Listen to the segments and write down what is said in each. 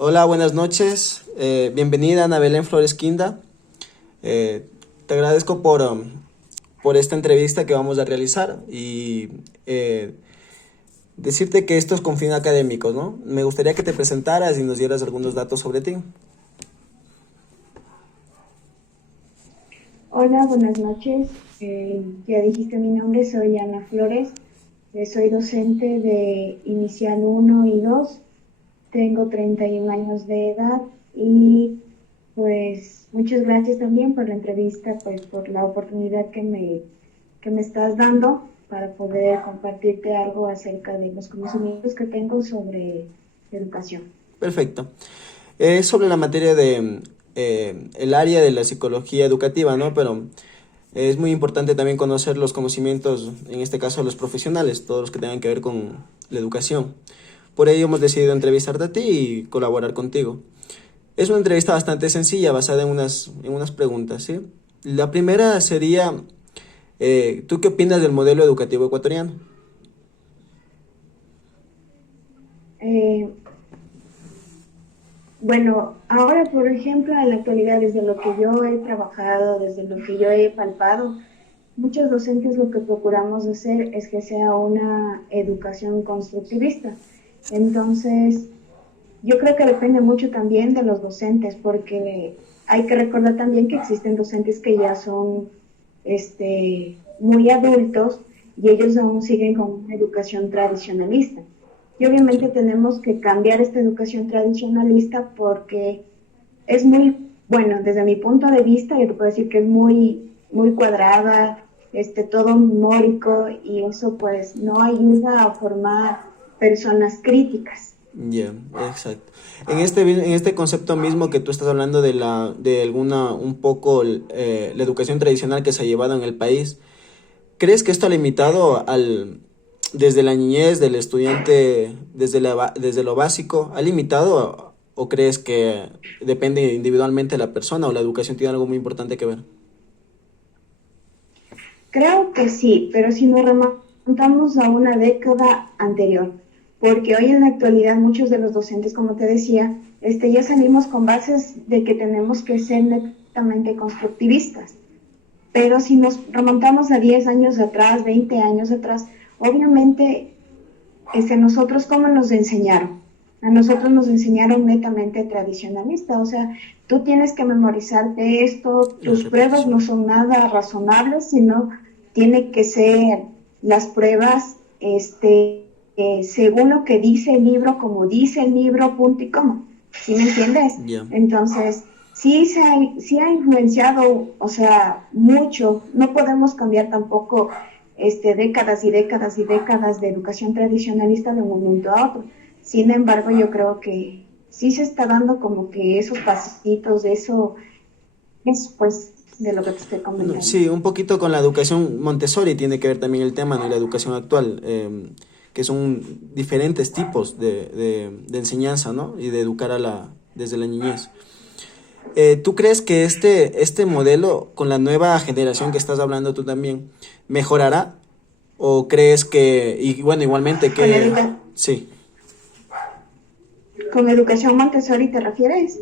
Hola, buenas noches. Bienvenida Ana Belén Flores Quinda. Te agradezco por esta entrevista que vamos a realizar y decirte que esto es con fin académico, ¿no? Me gustaría que te presentaras y nos dieras algunos datos sobre ti. Hola, buenas noches. Ya dijiste mi nombre, soy Ana Flores. Soy docente de Inicial uno y 2. Tengo 31 años de edad y pues muchas gracias también por la entrevista, pues por la oportunidad que me estás dando para poder compartirte algo acerca de los conocimientos que tengo sobre educación. Perfecto. Es sobre la materia de el área de la psicología educativa, ¿no? Pero es muy importante también conocer los conocimientos, en este caso los profesionales, todos los que tengan que ver con la educación. Por ello hemos decidido entrevistarte a ti y colaborar contigo. Es una entrevista bastante sencilla, basada en unas preguntas, ¿sí? La primera sería, ¿tú qué opinas del modelo educativo ecuatoriano? Eh, Bueno, ahora, por ejemplo, en la actualidad, desde lo que yo he trabajado, desde lo que yo he palpado, muchos docentes lo que procuramos hacer es que sea una educación constructivista. Entonces, yo creo que depende mucho también de los docentes, porque hay que recordar también que existen docentes que ya son muy adultos y ellos aún siguen con una educación tradicionalista. Y Sí, obviamente tenemos que cambiar esta educación tradicionalista porque es muy, bueno, desde mi punto de vista, yo te puedo decir que es muy cuadrada, todo numérico y eso pues no ayuda a formar personas críticas. ya, exacto. En este concepto mismo que tú estás hablando de alguna, un poco, la educación tradicional que se ha llevado en el país, ¿crees que esto ha limitado desde la niñez del estudiante, desde lo básico, ha limitado o crees que depende individualmente de la persona o la educación tiene algo muy importante que ver? Creo que sí, pero si nos remontamos a una década anterior, porque hoy en la actualidad muchos de los docentes, como te decía, ya salimos con bases de que tenemos que ser netamente constructivistas. Pero si nos remontamos a 10 años atrás, 20 años atrás, obviamente nosotros cómo nos enseñaron. A nosotros nos enseñaron netamente tradicionalista, o sea, tú tienes que memorizarte esto, La tus pruebas no repetición. son nada razonables, sino tiene que ser las pruebas según lo que dice el libro, como dice el libro, punto y coma. ¿Sí me entiendes? Ya. Entonces, sí ha influenciado, o sea, mucho. No podemos cambiar tampoco décadas y décadas y décadas de educación tradicionalista de un momento a otro. Sin embargo, yo creo que sí se está dando como que esos pasitos, de eso es pues de lo que te estoy Bueno, comentando. sí, un poquito con la educación Montessori tiene que ver también el tema, ¿no? Y la educación actual, que son diferentes tipos de enseñanza, ¿no? Y de educar desde la niñez. ¿Tú crees que este modelo, con la nueva generación que estás hablando tú también, mejorará? ¿O crees que, y bueno, igualmente Con, que, sí? con educación Montessori te refieres?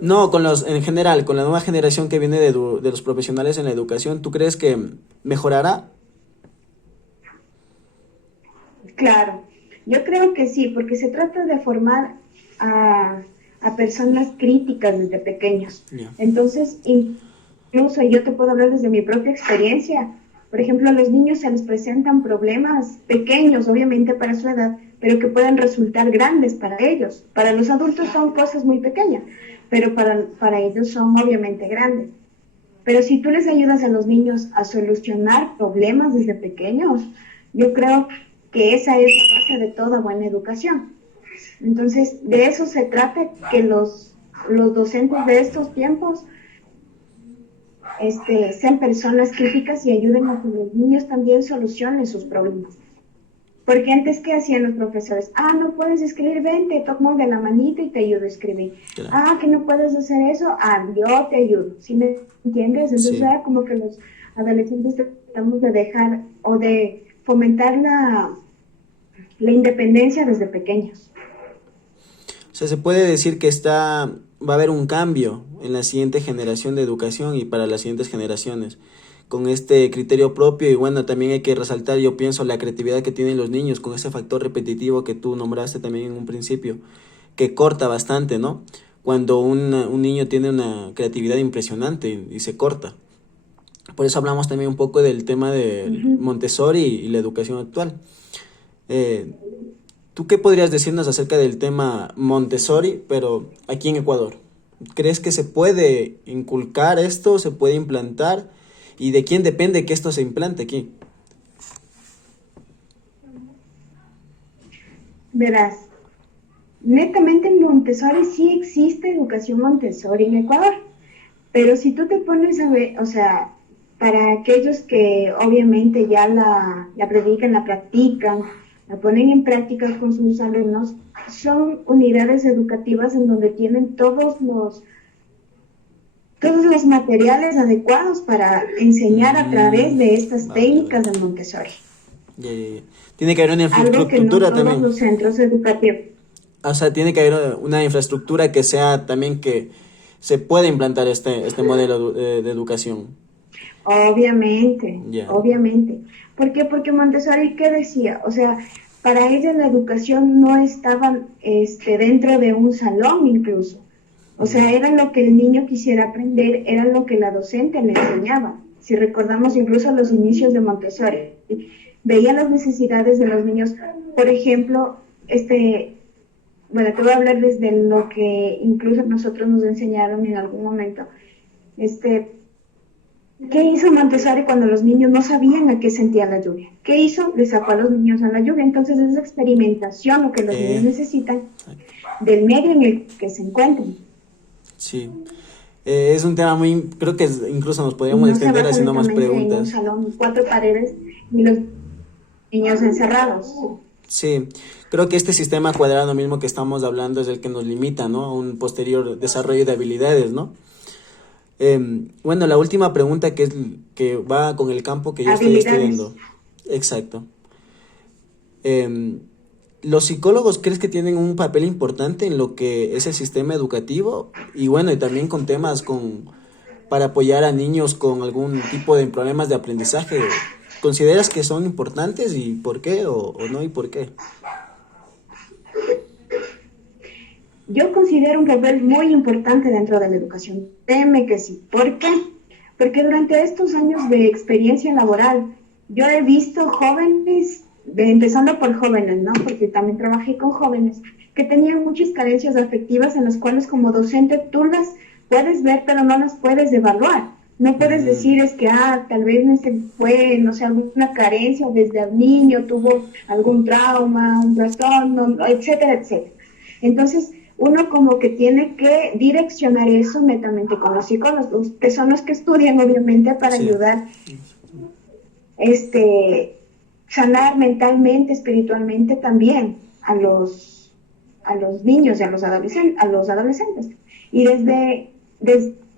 No, en general, con la nueva generación que viene de los profesionales en la educación, ¿tú crees que mejorará? Claro, yo creo que sí, porque se trata de formar a, a personas críticas desde pequeños. Ya, Entonces, incluso yo te puedo hablar desde mi propia experiencia. Por ejemplo, a los niños se les presentan problemas pequeños, obviamente para su edad, pero que pueden resultar grandes para ellos. Para los adultos son cosas muy pequeñas, pero para ellos son obviamente grandes. Pero si tú les ayudas a los niños a solucionar problemas desde pequeños, yo creo que esa es la base de toda buena educación. Entonces, de eso se trata, que los docentes de estos tiempos sean personas críticas y ayuden a que los niños también solucionen sus problemas. Porque antes, ¿qué hacían los profesores? Ah, no puedes escribir, ven, te tomo de la manita y te ayudo a escribir. claro. Ah, que no puedes hacer eso, ah, yo te ayudo. ¿Sí me entiendes? Entonces Sí. era como que los adolescentes tratamos de dejar o de fomentar la independencia desde pequeños. O sea, se puede decir que va a haber un cambio en la siguiente generación de educación y para las siguientes generaciones con este criterio propio. Y bueno, también hay que resaltar, yo pienso, la creatividad que tienen los niños con ese factor repetitivo que tú nombraste también en un principio, que corta bastante, ¿no? Cuando un niño tiene una creatividad impresionante y se corta. Por eso hablamos también un poco del tema de Ujú. Montessori y la educación actual. Eh, ¿Tú qué podrías decirnos acerca del tema Montessori, pero aquí en Ecuador? ¿Crees que se puede inculcar esto, se puede implantar? ¿Y de quién depende que esto se implante aquí? Verás, netamente en Montessori sí existe educación Montessori en Ecuador, pero si tú te pones a ver, o sea, para aquellos que obviamente ya la predican, la practican, la ponen en práctica con sus alumnos, son unidades educativas en donde tienen todos los materiales adecuados para enseñar a través de estas Vale, vale. técnicas de Montessori, Ya, ya, ya. Tiene que haber una algo que no infraestructura todos también. los centros educativos. O sea, tiene que haber una infraestructura que sea también que se pueda implantar este modelo de educación. Obviamente, Ya. obviamente. ¿Por qué? Porque Montessori, ¿qué decía? O sea, para ella la educación no estaba dentro de un salón incluso. O sea, Ya. era lo que el niño quisiera aprender, era lo que la docente le enseñaba. Si recordamos incluso los inicios de Montessori, veía las necesidades de los niños. Por ejemplo, bueno, te voy a hablar desde lo que incluso nosotros nos enseñaron en algún momento. Este, ¿Qué hizo Montessori cuando los niños no sabían a qué sentía la lluvia? ¿Qué hizo? Le sacó a los niños a la lluvia. Entonces es experimentación lo que los niños Eh, necesitan del medio en el que se encuentran. sí. Es un tema muy, creo que incluso nos Y podríamos no se extender basa haciendo más netamente en un preguntas. salón, cuatro paredes y los niños encerrados. Sí, creo que este sistema cuadrado mismo que estamos hablando es el que nos limita, ¿no? A un posterior desarrollo de habilidades, ¿no? Bueno, la última pregunta que va con el campo que yo estoy Habilidades. estudiando. Exacto. Em, ¿Los psicólogos crees que tienen un papel importante en lo que es el sistema educativo? Y bueno, y también con temas para apoyar a niños con algún tipo de problemas de aprendizaje. ¿Consideras que son importantes y por qué o no y por qué? Yo considero un papel muy importante dentro de la educación. Teme que sí. ¿Por qué? Porque durante estos años de experiencia laboral, yo he visto jóvenes, empezando por jóvenes, ¿no? Porque también trabajé con jóvenes, que tenían muchas carencias afectivas en las cuales como docente tú las puedes ver, pero no las puedes evaluar. No puedes Mm, decir es que, tal vez fue, no sé, alguna carencia desde el niño, tuvo algún trauma, un trastorno, etcétera, etcétera. Entonces, uno como que tiene que direccionar eso netamente con los psicólogos, que son los que estudian obviamente para sí, ayudar, este, sanar mentalmente, espiritualmente también a los niños y a los adolescentes. Y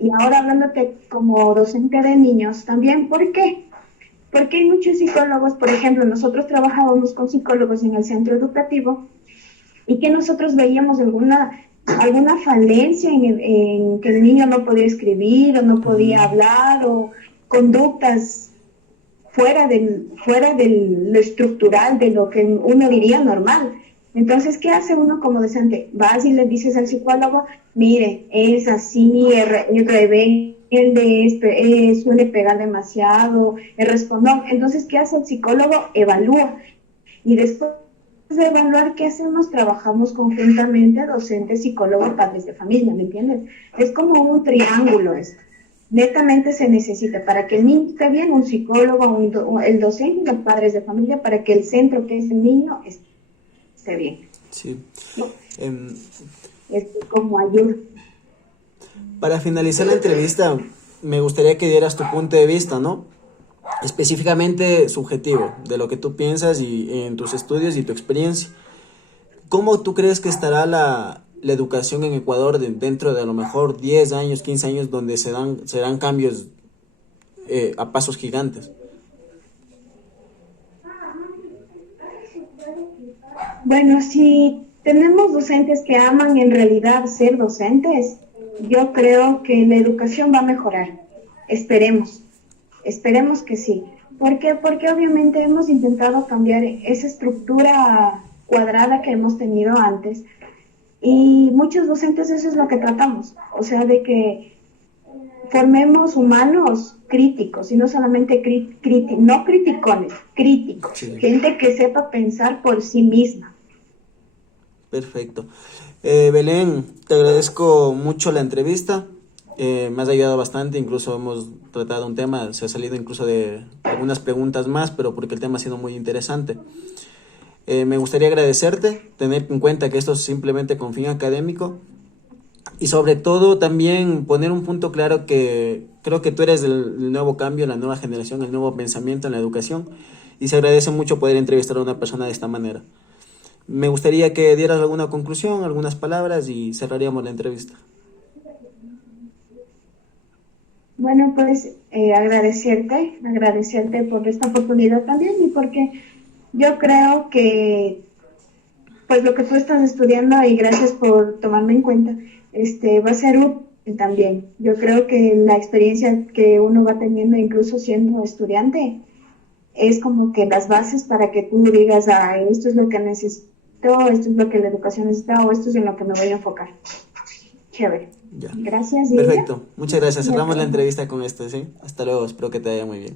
y ahora hablándote como docente de niños también, ¿por qué? Porque hay muchos psicólogos, por ejemplo, nosotros trabajábamos con psicólogos en el centro educativo y que nosotros veíamos alguna falencia en que el niño no podía escribir o no podía mm, hablar o conductas fuera de lo estructural, de lo que uno diría normal. Entonces, ¿qué hace uno como docente? Vas y le dices al psicólogo, mire, es así, es rebelde, suele pegar demasiado, es respondón. Entonces, ¿qué hace el psicólogo? Evalúa. Y después de evaluar qué hacemos, trabajamos conjuntamente docentes, psicólogos, padres de familia, ¿me entiendes? Es como un triángulo esto. Netamente se necesita para que el niño esté bien, un psicólogo, el docente y los padres de familia para que el centro que es el niño esté bien. sí. ¿No? Em, Es como ayuda. para finalizar la entrevista, me gustaría que dieras tu punto de vista, ¿no? Específicamente subjetivo, de lo que tú piensas y en tus estudios y tu experiencia. ¿Cómo tú crees que estará la educación en Ecuador dentro de a lo mejor 10 años, 15 años, donde serán cambios a pasos gigantes? Bueno, si tenemos docentes que aman en realidad ser docentes, yo creo que la educación va a mejorar. Esperemos, esperemos que sí. ¿Por qué? Porque obviamente hemos intentado cambiar esa estructura cuadrada que hemos tenido antes y muchos docentes eso es lo que tratamos, o sea, de que formemos humanos críticos y no solamente no criticones, críticos, Sí. gente que sepa pensar por sí misma. Perfecto. Belén, te agradezco mucho la entrevista. Me has ayudado bastante, incluso hemos tratado un tema, se ha salido incluso de algunas preguntas más, pero porque el tema ha sido muy interesante. Me gustaría agradecerte, tener en cuenta que esto es simplemente con fin académico y sobre todo también poner un punto claro que creo que tú eres el nuevo cambio, la nueva generación, el nuevo pensamiento en la educación y se agradece mucho poder entrevistar a una persona de esta manera. Me gustaría que dieras alguna conclusión, algunas palabras y cerraríamos la entrevista. Bueno, pues agradecerte por esta oportunidad también y porque yo creo que pues lo que tú estás estudiando y gracias por tomarme en cuenta, va a ser útil también. Yo creo que la experiencia que uno va teniendo incluso siendo estudiante es como que las bases para que tú digas, ah, esto es lo que necesito, esto es lo que la educación necesita o esto es en lo que me voy a enfocar. Chévere. Ya. Gracias, Lilia. Perfecto. Muchas gracias. Cerramos la entrevista con esto, ¿sí? Hasta luego. Espero que te vaya muy bien.